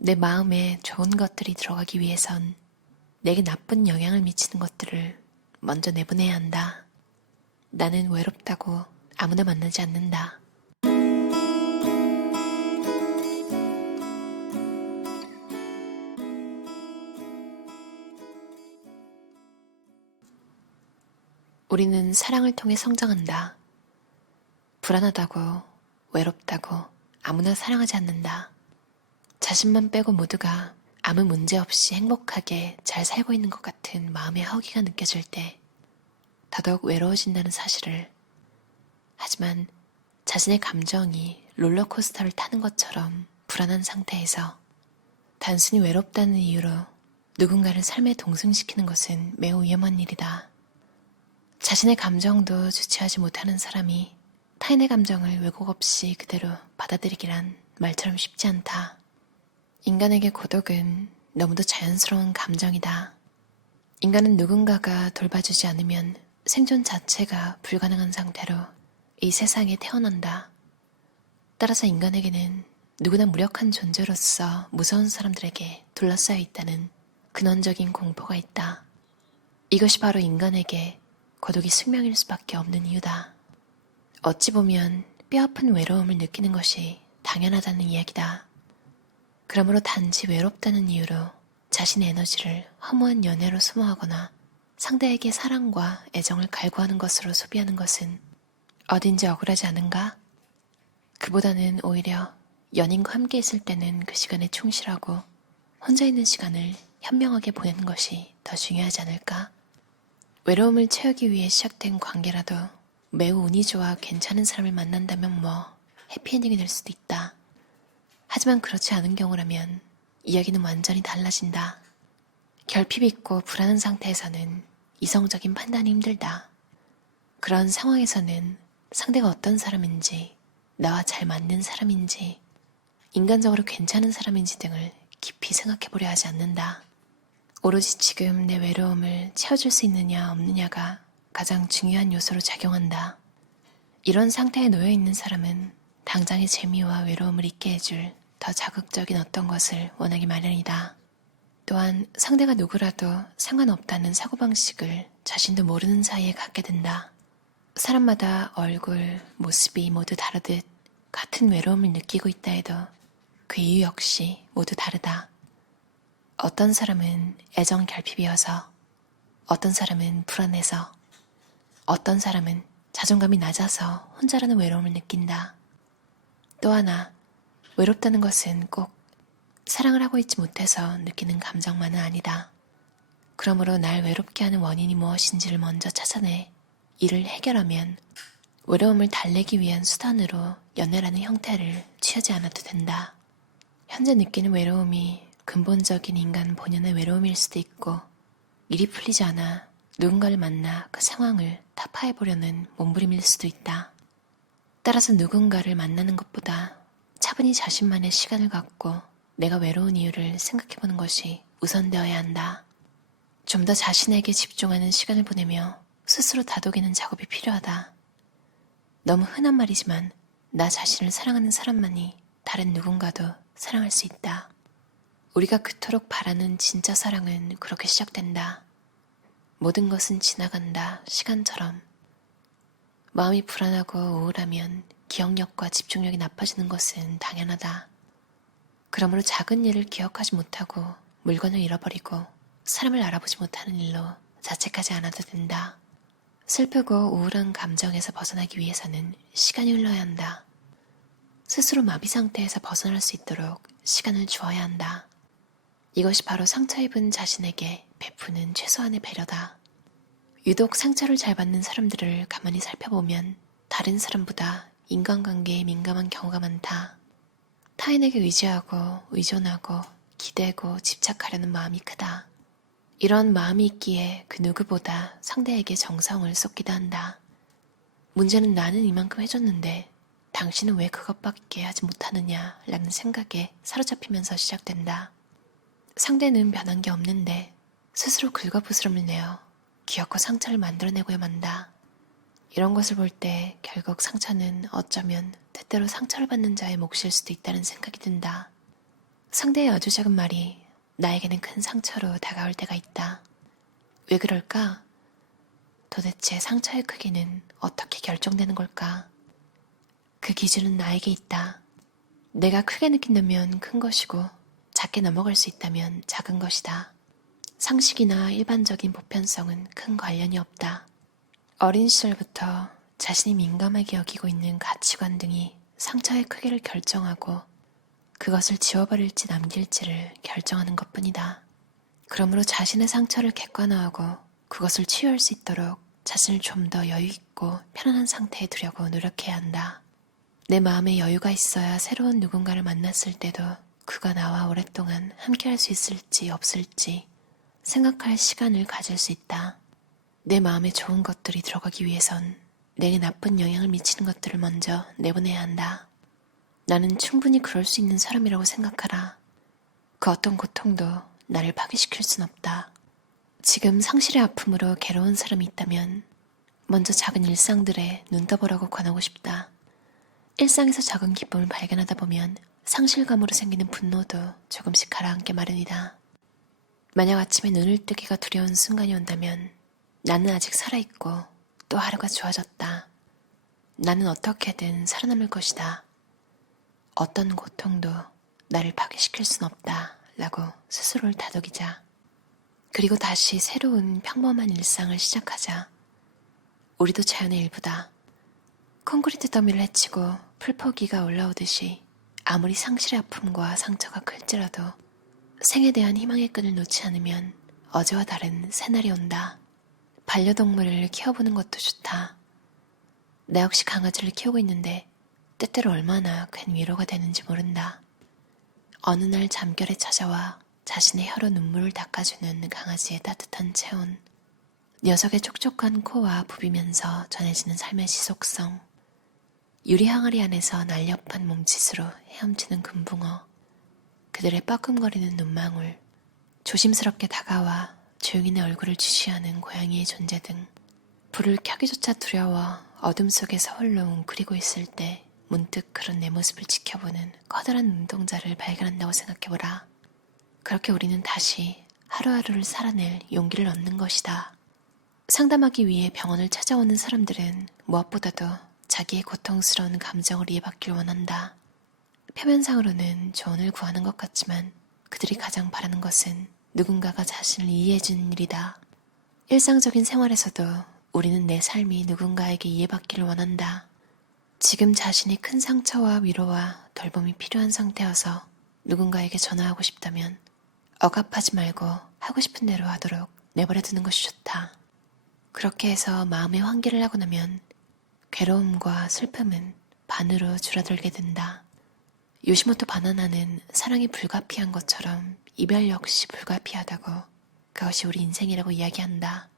내 마음에 좋은 것들이 들어가기 위해선 내게 나쁜 영향을 미치는 것들을 먼저 내보내야 한다. 나는 외롭다고 아무나 만나지 않는다. 우리는 사랑을 통해 성장한다. 불안하다고, 외롭다고 아무나 사랑하지 않는다. 자신만 빼고 모두가 아무 문제 없이 행복하게 잘 살고 있는 것 같은 마음의 허기가 느껴질 때 더더욱 외로워진다는 사실을, 하지만 자신의 감정이 롤러코스터를 타는 것처럼 불안한 상태에서 단순히 외롭다는 이유로 누군가를 삶에 동승시키는 것은 매우 위험한 일이다. 자신의 감정도 주체하지 못하는 사람이 타인의 감정을 왜곡 없이 그대로 받아들이기란 말처럼 쉽지 않다. 인간에게 고독은 너무도 자연스러운 감정이다. 인간은 누군가가 돌봐주지 않으면 생존 자체가 불가능한 상태로 이 세상에 태어난다. 따라서 인간에게는 누구나 무력한 존재로서 무서운 사람들에게 둘러싸여 있다는 근원적인 공포가 있다. 이것이 바로 인간에게 고독이 숙명일 수밖에 없는 이유다. 어찌 보면 뼈아픈 외로움을 느끼는 것이 당연하다는 이야기다. 그러므로 단지 외롭다는 이유로 자신의 에너지를 허무한 연애로 소모하거나 상대에게 사랑과 애정을 갈구하는 것으로 소비하는 것은 어딘지 억울하지 않은가? 그보다는 오히려 연인과 함께 있을 때는 그 시간에 충실하고 혼자 있는 시간을 현명하게 보내는 것이 더 중요하지 않을까? 외로움을 채우기 위해 시작된 관계라도 매우 운이 좋아 괜찮은 사람을 만난다면 해피엔딩이 될 수도 있다. 하지만 그렇지 않은 경우라면 이야기는 완전히 달라진다. 결핍이 있고 불안한 상태에서는 이성적인 판단이 힘들다. 그런 상황에서는 상대가 어떤 사람인지, 나와 잘 맞는 사람인지, 인간적으로 괜찮은 사람인지 등을 깊이 생각해보려 하지 않는다. 오로지 지금 내 외로움을 채워줄 수 있느냐 없느냐가 가장 중요한 요소로 작용한다. 이런 상태에 놓여 있는 사람은 당장의 재미와 외로움을 잊게 해줄 더 자극적인 어떤 것을 원하기 마련이다. 또한 상대가 누구라도 상관없다는 사고방식을 자신도 모르는 사이에 갖게 된다. 사람마다 얼굴, 모습이 모두 다르듯 같은 외로움을 느끼고 있다 해도 그 이유 역시 모두 다르다. 어떤 사람은 애정 결핍이어서, 어떤 사람은 불안해서, 어떤 사람은 자존감이 낮아서 혼자라는 외로움을 느낀다. 또 하나, 외롭다는 것은 꼭 사랑을 하고 있지 못해서 느끼는 감정만은 아니다. 그러므로 날 외롭게 하는 원인이 무엇인지를 먼저 찾아내 이를 해결하면 외로움을 달래기 위한 수단으로 연애라는 형태를 취하지 않아도 된다. 현재 느끼는 외로움이 근본적인 인간 본연의 외로움일 수도 있고, 일이 풀리지 않아 누군가를 만나 그 상황을 타파해보려는 몸부림일 수도 있다. 따라서 누군가를 만나는 것보다 차분히 자신만의 시간을 갖고 내가 외로운 이유를 생각해보는 것이 우선되어야 한다. 좀 더 자신에게 집중하는 시간을 보내며 스스로 다독이는 작업이 필요하다. 너무 흔한 말이지만 나 자신을 사랑하는 사람만이 다른 누군가도 사랑할 수 있다. 우리가 그토록 바라는 진짜 사랑은 그렇게 시작된다. 모든 것은 지나간다, 시간처럼. 마음이 불안하고 우울하면 기억력과 집중력이 나빠지는 것은 당연하다. 그러므로 작은 일을 기억하지 못하고 물건을 잃어버리고 사람을 알아보지 못하는 일로 자책하지 않아도 된다. 슬프고 우울한 감정에서 벗어나기 위해서는 시간이 흘러야 한다. 스스로 마비 상태에서 벗어날 수 있도록 시간을 주어야 한다. 이것이 바로 상처 입은 자신에게 베푸는 최소한의 배려다. 유독 상처를 잘 받는 사람들을 가만히 살펴보면 다른 사람보다 인간관계에 민감한 경우가 많다. 타인에게 의지하고 의존하고 기대고 집착하려는 마음이 크다. 이런 마음이 있기에 그 누구보다 상대에게 정성을 쏟기도 한다. 문제는 나는 이만큼 해줬는데 당신은 왜 그것밖에 하지 못하느냐라는 생각에 사로잡히면서 시작된다. 상대는 변한 게 없는데 스스로 긁어부스럼을 내어 기어코 상처를 만들어내고야 만다. 이런 것을 볼 때 결국 상처는 어쩌면 때때로 상처를 받는 자의 몫일 수도 있다는 생각이 든다. 상대의 아주 작은 말이 나에게는 큰 상처로 다가올 때가 있다. 왜 그럴까? 도대체 상처의 크기는 어떻게 결정되는 걸까? 그 기준은 나에게 있다. 내가 크게 느낀다면 큰 것이고 작게 넘어갈 수 있다면 작은 것이다. 상식이나 일반적인 보편성은 큰 관련이 없다. 어린 시절부터 자신이 민감하게 여기고 있는 가치관 등이 상처의 크기를 결정하고 그것을 지워버릴지 남길지를 결정하는 것뿐이다. 그러므로 자신의 상처를 객관화하고 그것을 치유할 수 있도록 자신을 좀 더 여유있고 편안한 상태에 두려고 노력해야 한다. 내 마음에 여유가 있어야 새로운 누군가를 만났을 때도 그가 나와 오랫동안 함께할 수 있을지 없을지 생각할 시간을 가질 수 있다. 내 마음에 좋은 것들이 들어가기 위해선 내게 나쁜 영향을 미치는 것들을 먼저 내보내야 한다. 나는 충분히 그럴 수 있는 사람이라고 생각하라. 그 어떤 고통도 나를 파괴시킬 순 없다. 지금 상실의 아픔으로 괴로운 사람이 있다면 먼저 작은 일상들에 눈 떠보라고 권하고 싶다. 일상에서 작은 기쁨을 발견하다 보면 상실감으로 생기는 분노도 조금씩 가라앉게 마련이다. 만약 아침에 눈을 뜨기가 두려운 순간이 온다면 나는 아직 살아있고 또 하루가 좋아졌다. 나는 어떻게든 살아남을 것이다. 어떤 고통도 나를 파괴시킬 순 없다 라고 스스로를 다독이자. 그리고 다시 새로운 평범한 일상을 시작하자. 우리도 자연의 일부다. 콘크리트 더미를 헤치고 풀포기가 올라오듯이 아무리 상실의 아픔과 상처가 클지라도 생에 대한 희망의 끈을 놓지 않으면 어제와 다른 새날이 온다. 반려동물을 키워보는 것도 좋다. 나 역시 강아지를 키우고 있는데 때때로 얼마나 큰 위로가 되는지 모른다. 어느 날 잠결에 찾아와 자신의 혀로 눈물을 닦아주는 강아지의 따뜻한 체온, 녀석의 촉촉한 코와 부비면서 전해지는 삶의 지속성, 유리 항아리 안에서 날렵한 몸짓으로 헤엄치는 금붕어, 그들의 빠끔거리는 눈망울, 조심스럽게 다가와 조용히 내 얼굴을 주시하는 고양이의 존재 등 불을 켜기조차 두려워 어둠 속에서 홀로 웅크리고 있을 때 문득 그런 내 모습을 지켜보는 커다란 눈동자를 발견한다고 생각해보라. 그렇게 우리는 다시 하루하루를 살아낼 용기를 얻는 것이다. 상담하기 위해 병원을 찾아오는 사람들은 무엇보다도 자기의 고통스러운 감정을 이해받길 원한다. 표면상으로는 조언을 구하는 것 같지만 그들이 가장 바라는 것은 누군가가 자신을 이해해주는 일이다. 일상적인 생활에서도 우리는 내 삶이 누군가에게 이해받기를 원한다. 지금 자신이 큰 상처와 위로와 돌봄이 필요한 상태여서 누군가에게 전화하고 싶다면 억압하지 말고 하고 싶은 대로 하도록 내버려두는 것이 좋다. 그렇게 해서 마음의 환기를 하고 나면 괴로움과 슬픔은 반으로 줄어들게 된다. 요시모토 바나나는 사랑이 불가피한 것처럼 이별 역시 불가피하다고, 그것이 우리 인생이라고 이야기한다.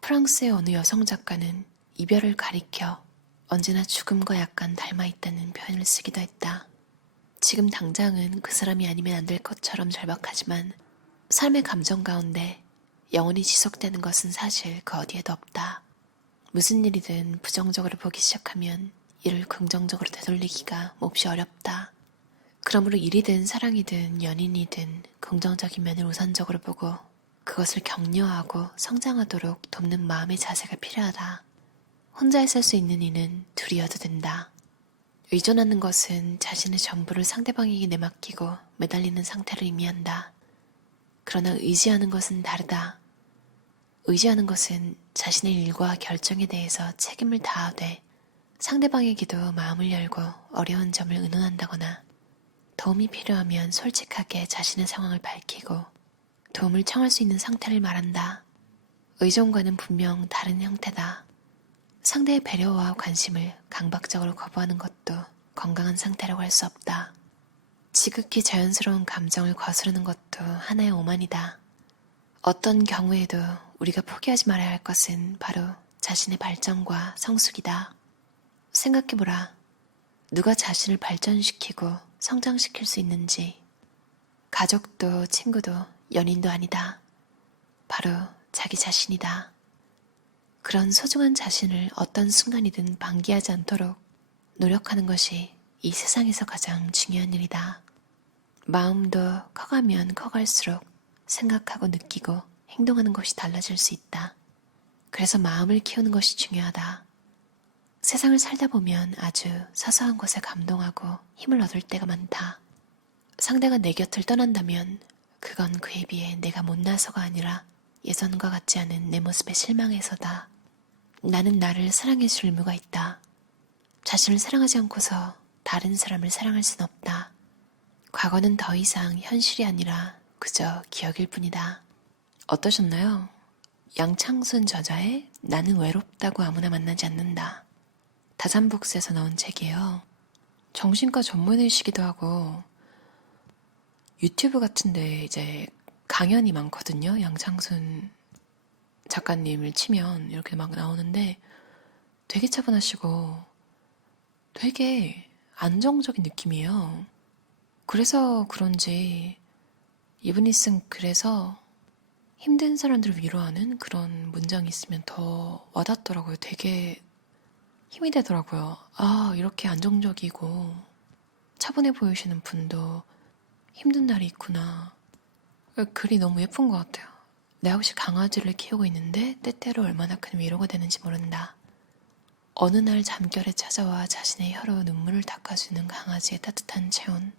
프랑스의 어느 여성 작가는 이별을 가리켜 언제나 죽음과 약간 닮아있다는 표현을 쓰기도 했다. 지금 당장은 그 사람이 아니면 안 될 것처럼 절박하지만 삶의 감정 가운데 영원히 지속되는 것은 사실 그 어디에도 없다. 무슨 일이든 부정적으로 보기 시작하면 이를 긍정적으로 되돌리기가 몹시 어렵다. 그러므로 일이든 사랑이든 연인이든 긍정적인 면을 우선적으로 보고 그것을 격려하고 성장하도록 돕는 마음의 자세가 필요하다. 혼자 있을 수 있는 이는 둘이어도 된다. 의존하는 것은 자신의 전부를 상대방에게 내맡기고 매달리는 상태를 의미한다. 그러나 의지하는 것은 다르다. 의지하는 것은 자신의 일과 결정에 대해서 책임을 다하되 상대방에게도 마음을 열고 어려운 점을 의논한다거나 도움이 필요하면 솔직하게 자신의 상황을 밝히고 도움을 청할 수 있는 상태를 말한다. 의존과는 분명 다른 형태다. 상대의 배려와 관심을 강박적으로 거부하는 것도 건강한 상태라고 할 수 없다. 지극히 자연스러운 감정을 거스르는 것도 하나의 오만이다. 어떤 경우에도 우리가 포기하지 말아야 할 것은 바로 자신의 발전과 성숙이다. 생각해보라. 누가 자신을 발전시키고 성장시킬 수 있는지. 가족도 친구도 연인도 아니다. 바로 자기 자신이다. 그런 소중한 자신을 어떤 순간이든 방기하지 않도록 노력하는 것이 이 세상에서 가장 중요한 일이다. 마음도 커가면 커갈수록 생각하고 느끼고 행동하는 것이 달라질 수 있다. 그래서 마음을 키우는 것이 중요하다. 세상을 살다 보면 아주 사소한 것에 감동하고 힘을 얻을 때가 많다. 상대가 내 곁을 떠난다면 그건 그에 비해 내가 못나서가 아니라 예전과 같지 않은 내 모습에 실망해서다. 나는 나를 사랑해 줄 의무가 있다. 자신을 사랑하지 않고서 다른 사람을 사랑할 순 없다. 과거는 더 이상 현실이 아니라 그저 기억일 뿐이다. 어떠셨나요? 양창순 저자의 나는 외롭다고 아무나 만나지 않는다. 다산북스에서 나온 책이에요. 정신과 전문의시기도 하고 유튜브 같은데 이제 강연이 많거든요. 양창순 작가님을 치면 이렇게 막 나오는데 되게 차분하시고 되게 안정적인 느낌이에요. 그래서 그런지 이분이 쓴 글에서 힘든 사람들을 위로하는 그런 문장이 있으면 더 와닿더라고요. 되게 힘이 되더라고요. 아, 이렇게 안정적이고 차분해 보이시는 분도 힘든 날이 있구나. 글이 너무 예쁜 것 같아요. 내가 혹시 강아지를 키우고 있는데 때때로 얼마나 큰 위로가 되는지 모른다. 어느 날 잠결에 찾아와 자신의 혀로 눈물을 닦아주는 강아지의 따뜻한 체온.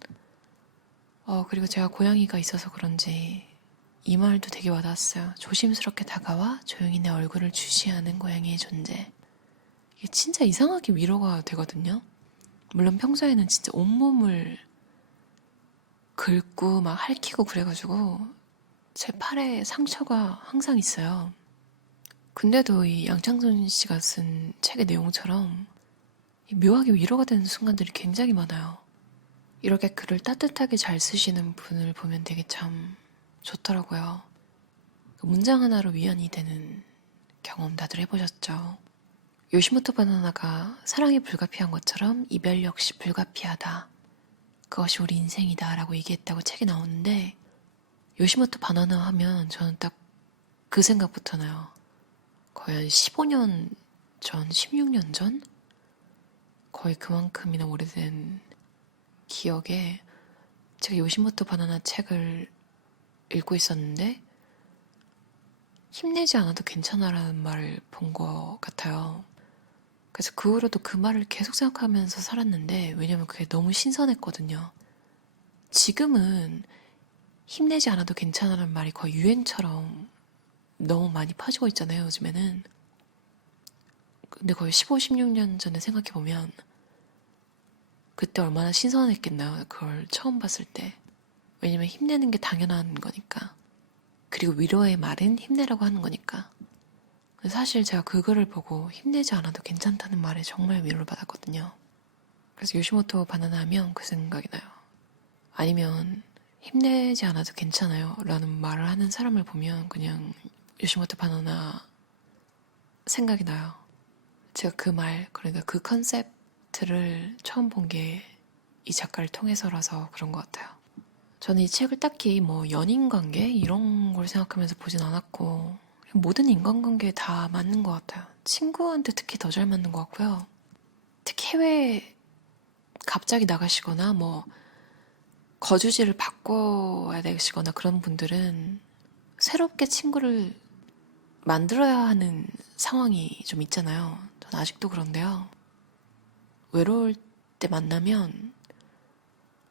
그리고 제가 고양이가 있어서 그런지 이 말도 되게 와닿았어요. 조심스럽게 다가와 조용히 내 얼굴을 주시하는 고양이의 존재. 이게 진짜 이상하게 위로가 되거든요. 물론 평소에는 진짜 온몸을 긁고 막 핥히고 그래가지고 제 팔에 상처가 항상 있어요. 근데도 이 양창순 씨가 쓴 책의 내용처럼 묘하게 위로가 되는 순간들이 굉장히 많아요. 이렇게 글을 따뜻하게 잘 쓰시는 분을 보면 되게 참 좋더라고요. 문장 하나로 위안이 되는 경험 다들 해보셨죠? 요시모토 바나나가 사랑이 불가피한 것처럼 이별 역시 불가피하다. 그것이 우리 인생이다 라고 얘기했다고 책에 나오는데 요시모토 바나나 하면 저는 딱 그 생각부터 나요. 거의 한 15년 전, 16년 전? 거의 그만큼이나 오래된 기억에 제가 요시모토 바나나 책을 읽고 있었는데 힘내지 않아도 괜찮아라는 말을 본 것 같아요. 그래서 그 후로도 그 말을 계속 생각하면서 살았는데 왜냐면 그게 너무 신선했거든요. 지금은 힘내지 않아도 괜찮아라는 말이 거의 유행처럼 너무 많이 퍼지고 있잖아요, 요즘에는. 근데 거의 15, 16년 전에 생각해보면 그때 얼마나 신선했겠나요, 그걸 처음 봤을 때. 왜냐면 힘내는 게 당연한 거니까. 그리고 위로의 말은 힘내라고 하는 거니까. 사실 제가 그 글을 보고 힘내지 않아도 괜찮다는 말에 정말 위로를 받았거든요. 그래서 요시모토 바나나 하면 그 생각이 나요. 아니면 힘내지 않아도 괜찮아요 라는 말을 하는 사람을 보면 그냥 요시모토 바나나 생각이 나요. 제가 그 말, 그러니까 그 컨셉트를 처음 본 게 이 작가를 통해서라서 그런 것 같아요. 저는 이 책을 딱히 뭐 연인 관계 이런 걸 생각하면서 보진 않았고 모든 인간관계에 다 맞는 것 같아요. 친구한테 특히 더 잘 맞는 것 같고요. 특히 해외에 갑자기 나가시거나 뭐 거주지를 바꿔야 되시거나 그런 분들은 새롭게 친구를 만들어야 하는 상황이 좀 있잖아요. 전 아직도 그런데요. 외로울 때 만나면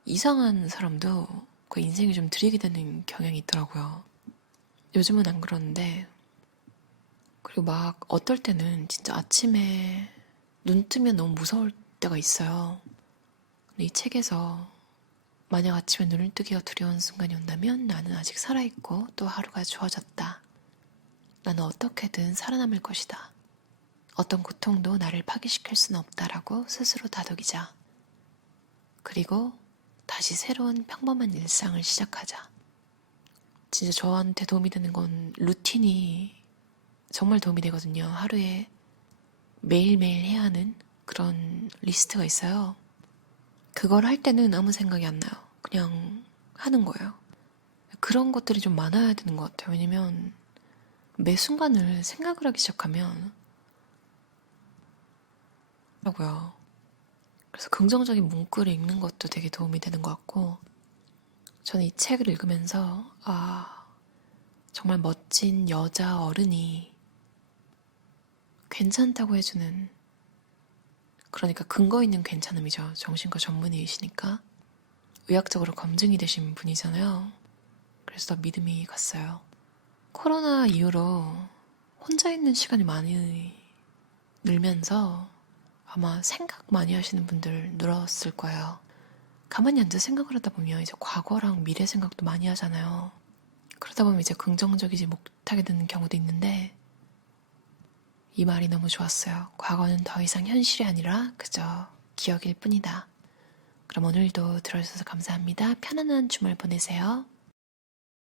이상한 사람도 그 인생에 좀 들이게 되는 경향이 있더라고요. 요즘은 안 그러는데 그리고 막 어떨 때는 진짜 아침에 눈 뜨면 너무 무서울 때가 있어요. 근데 이 책에서 만약 아침에 눈을 뜨기가 두려운 순간이 온다면 나는 아직 살아있고 또 하루가 주어졌다. 나는 어떻게든 살아남을 것이다. 어떤 고통도 나를 파괴시킬 수는 없다라고 스스로 다독이자. 그리고 다시 새로운 평범한 일상을 시작하자. 진짜 저한테 도움이 되는 건 루틴이 정말 도움이 되거든요. 하루에 매일매일 해야 하는 그런 리스트가 있어요. 그걸 할 때는 아무 생각이 안 나요. 그냥 하는 거예요. 그런 것들이 좀 많아야 되는 것 같아요. 왜냐면 매 순간을 생각을 하기 시작하면 하고요. 그래서 긍정적인 문구를 읽는 것도 되게 도움이 되는 것 같고 저는 이 책을 읽으면서 정말 멋진 여자 어른이 괜찮다고 해주는, 그러니까 근거 있는 괜찮음이죠. 정신과 전문의이시니까 의학적으로 검증이 되신 분이잖아요. 그래서 더 믿음이 갔어요. 코로나 이후로 혼자 있는 시간이 많이 늘면서 아마 생각 많이 하시는 분들 늘었을 거예요. 가만히 앉아 생각을 하다 보면 이제 과거랑 미래 생각도 많이 하잖아요. 그러다 보면 이제 긍정적이지 못하게 되는 경우도 있는데, 이 말이 너무 좋았어요. 과거는 더 이상 현실이 아니라 그저 기억일 뿐이다. 그럼 오늘도 들어주셔서 감사합니다. 편안한 주말 보내세요.